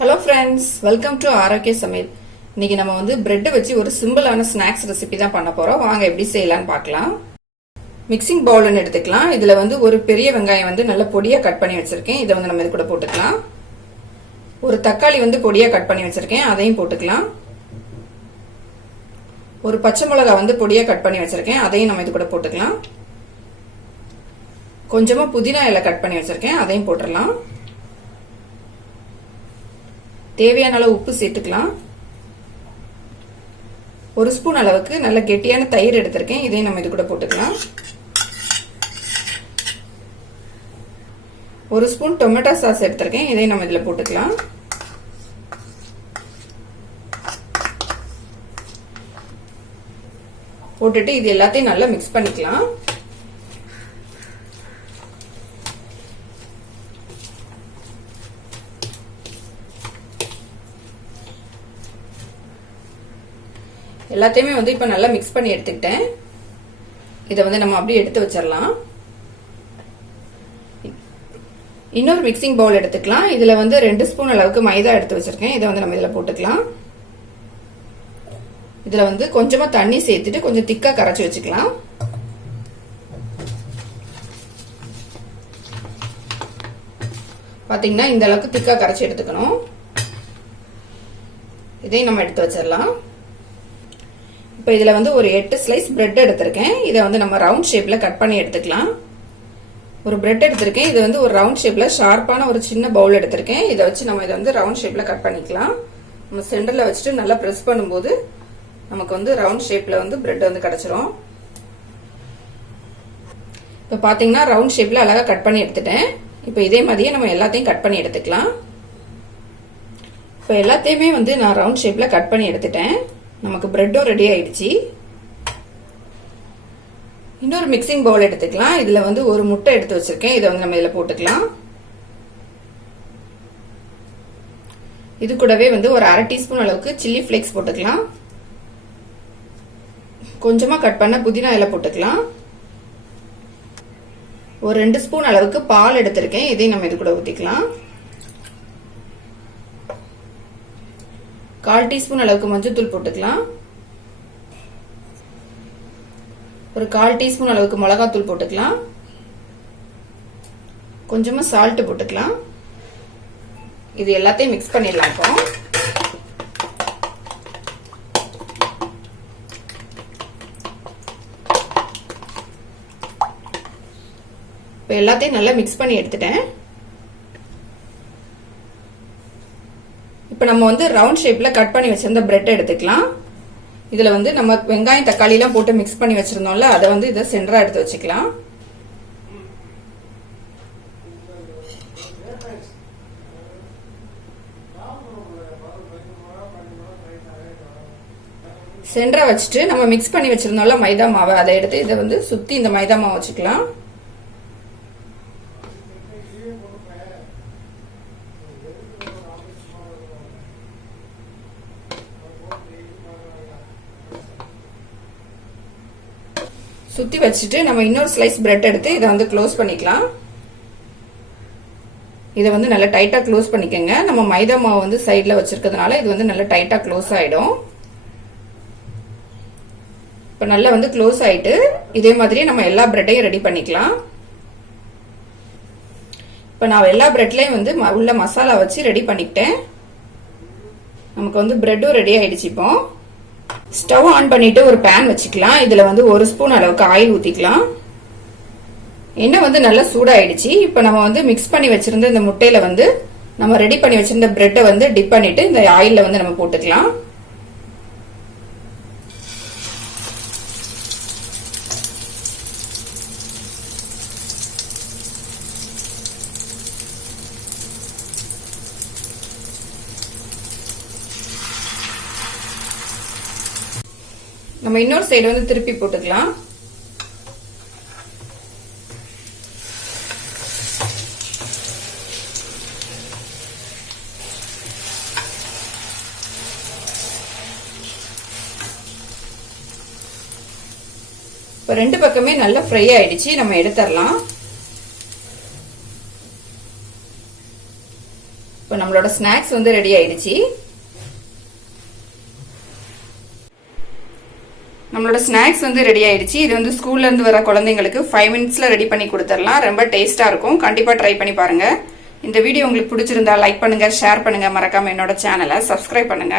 Hello friends welcome to ஆரோக்கிய சமையல் இன்னைக்கு நம்ம வந்து பிரெட்டை வச்சு ஒரு சிம்பிளான ஸ்நாக்ஸ் ரெசிபி தான் பண்ண போறோம். வாங்க எப்படி செய்யலாம்னு பார்க்கலாம். மிக்சிங் பவுல்னு எடுத்துக்கலாம். இதுல வந்து ஒரு பெரிய வெங்காயம் வந்து நல்ல பொடியா கட் பண்ணி வச்சிருக்கேன். இதை வந்து நம்ம இது கூட போட்டுக்கலாம். ஒரு தக்காளி வந்து பொடியா கட் பண்ணி வச்சிருக்கேன். அதையும் போட்டுக்கலாம். ஒரு பச்சை மிளகா வந்து பொடியா கட் பண்ணி வச்சிருக்கேன். அதையும் நம்ம இது கூட போட்டுக்கலாம். கொஞ்சமா புதினா இலை கட் பண்ணி வச்சிருக்கேன். அதையும் போட்டுடலாம். தேவையான அளவு உப்பு சேர்த்துக்கலாம். ஒரு ஸ்பூன் அளவுக்கு நல்ல கெட்டியான தயிர் எடுத்திருக்கேன். இதையும் நம்ம இது கூட போட்டுக்கலாம். ஒரு ஸ்பூன் டொமேட்டோ சாஸ் எடுத்திருக்கேன். இதையும் நம்ம இதில் போட்டுக்கலாம். போட்டுட்டு இது எல்லாத்தையும் நல்லா மிக்ஸ் பண்ணிக்கலாம். எல்லாத்தையுமே வந்து இப்போ நல்லா மிக்ஸ் பண்ணி எடுத்துக்கிட்டேன். இதை வந்து நம்ம அப்படியே எடுத்து வச்சிடலாம். இன்னொரு மிக்சிங் பவுல் எடுத்துக்கலாம். இதில் வந்து ரெண்டு ஸ்பூன் அளவுக்கு மைதா எடுத்து வச்சிருக்கேன். இதை வந்து நம்ம இதில் போட்டுக்கலாம். இதில் வந்து கொஞ்சமாக தண்ணி சேர்த்துட்டு கொஞ்சம் திக்காக கரைச்சி வச்சுக்கலாம். பார்த்தீங்கன்னா இந்த அளவுக்கு திக்காக கரைச்சி எடுத்துக்கணும். இதையும் நம்ம எடுத்து வச்சிடலாம். இப்போ இதில் வந்து ஒரு எட்டு ஸ்லைஸ் பிரெட் எடுத்திருக்கேன். இதை வந்து நம்ம ரவுண்ட் ஷேப்பில் கட் பண்ணி எடுத்துக்கலாம். ஒரு பிரெட் எடுத்திருக்கேன். இது வந்து ஒரு ரவுண்ட் ஷேப்பில் ஷார்ப்பான ஒரு சின்ன பவுல் எடுத்திருக்கேன். இதை வச்சு நம்ம இதை வந்து ரவுண்ட் ஷேப்பில் கட் பண்ணிக்கலாம். நம்ம சென்டரில் வச்சுட்டு நல்லா ப்ரெஸ் பண்ணும்போது நமக்கு வந்து ரவுண்ட் ஷேப்பில் வந்து பிரெட் வந்து கிடச்சிரும். இப்போ பார்த்தீங்கன்னா ரவுண்ட் ஷேப்பில் அழகாக கட் பண்ணி எடுத்துட்டேன். இப்போ இதே மாதிரியே நம்ம எல்லாத்தையும் கட் பண்ணி எடுத்துக்கலாம். இப்போ எல்லாத்தையுமே வந்து நான் ரவுண்ட் ஷேப்பில் கட் பண்ணி எடுத்துட்டேன். நமக்கு பிரெட்டும் ரெடி ஆயிடுச்சு. இன்னொரு மிக்சிங் பவுல் எடுத்துக்கலாம். இதுல வந்து ஒரு முட்டை எடுத்து வச்சிருக்கேன். இதை வந்து நம்ம இதில் போட்டுக்கலாம். இது கூடவே வந்து ஒரு அரை டீஸ்பூன் அளவுக்கு சில்லி ஃபிளேக்ஸ் போட்டுக்கலாம். கொஞ்சமா கட் பண்ண புதினா இலை போட்டுக்கலாம். ஒரு ரெண்டு ஸ்பூன் அளவுக்கு பால் எடுத்திருக்கேன். இதையும் நம்ம இது கூட ஊத்திக்கலாம். கால் டீஸ்பூன் அளவுக்கு மஞ்சள் போட்டுக்கலாம். ஒரு கால் டீஸ்பூன் அளவுக்கு மிளகாத்தூள் போட்டுக்கலாம். கொஞ்சமாக சால்ட்டு போட்டுக்கலாம். இது எல்லாத்தையும் மிக்ஸ் பண்ணிடலாம் இப்போ. இப்போ எல்லாத்தையும் நல்லா மிக்ஸ் பண்ணி எடுத்துட்டேன். இப்போ நம்ம வந்து ரவுண்ட் ஷேப்பில் கட் பண்ணி வச்சிருந்த பிரெட் எடுத்துக்கலாம். இதில் வந்து நம்ம வெங்காயம் தக்காளிலாம் போட்டு மிக்ஸ் பண்ணி வச்சிருந்தோம்ல அதை வந்து இதை சென்டராக எடுத்து வச்சுக்கலாம். சென்டரா வச்சுட்டு நம்ம மிக்ஸ் பண்ணி வச்சிருந்தோம்ல மைதா மாவை அதை எடுத்து இதை வந்து சுற்றி இந்த மைதா மாவை வச்சுக்கலாம். சுற்றி வச்சுட்டு நம்ம இன்னொரு ஸ்லைஸ் பிரெட் எடுத்து இதை வந்து க்ளோஸ் பண்ணிக்கலாம். இதை வந்து நல்லா டைட்டாக க்ளோஸ் பண்ணிக்கோங்க. நம்ம மைதா மாவு வந்து சைடில் வச்சிருக்கிறதுனால இது வந்து நல்லா டைட்டாக க்ளோஸ் ஆகிடும் இப்போ நல்லா வந்து க்ளோஸ் ஆகிட்டு இதே மாதிரி நம்ம எல்லா பிரெட்டையும் ரெடி பண்ணிக்கலாம். இப்போ நான் எல்லா பிரெட்லேயும் வந்து உள்ள மசாலா வச்சு ரெடி பண்ணிக்கிட்டேன். நமக்கு வந்து பிரெட்டும் ரெடி ஆயிடுச்சு இப்போ. ஸ்டவ் ஆன் பண்ணிட்டு ஒரு பேன் வச்சுக்கலாம். இதுல வந்து ஒரு ஸ்பூன் அளவுக்கு ஆயில் ஊத்திக்கலாம். எண்ணெய் வந்து நல்லா சூடாயிடுச்சு. இப்போ நம்ம வந்து மிக்ஸ் பண்ணி வச்சிருந்த இந்த முட்டையில வந்து நம்ம ரெடி பண்ணி வச்சிருந்த பிரெட்டை வந்து டிப் பண்ணிட்டு இந்த ஆயிலில் வந்து நம்ம போட்டுக்கலாம். நம்ம இன்னொரு சைடு வந்து திருப்பி போட்டுக்கலாம். இப்போ ரெண்டு பக்கமே நல்லா ஃப்ரை ஆயிடுச்சு. நம்ம எடுத்துடலாம். இப்போ நம்மளோட நம்மளோட ஸ்நாக்ஸ் வந்து ரெடி ஆயிடுச்சு. நம்மளோட ஸ்நாக்ஸ் வந்து ரெடி ஆயிடுச்சு. இது வந்து ஸ்கூல்ல இருந்து வர குழந்தைங்களுக்கு ஃபைவ் மினிட்ஸ்ல ரெடி பண்ணி கொடுத்துடலாம். ரொம்ப டேஸ்டா இருக்கும். கண்டிப்பா ட்ரை பண்ணி பாருங்க. இந்த வீடியோ உங்களுக்கு பிடிச்சிருந்தா லைக் பண்ணுங்க ஷேர் பண்ணுங்க. மறக்காம என்னோட சேனலை சப்ஸ்கிரைப் பண்ணுங்க.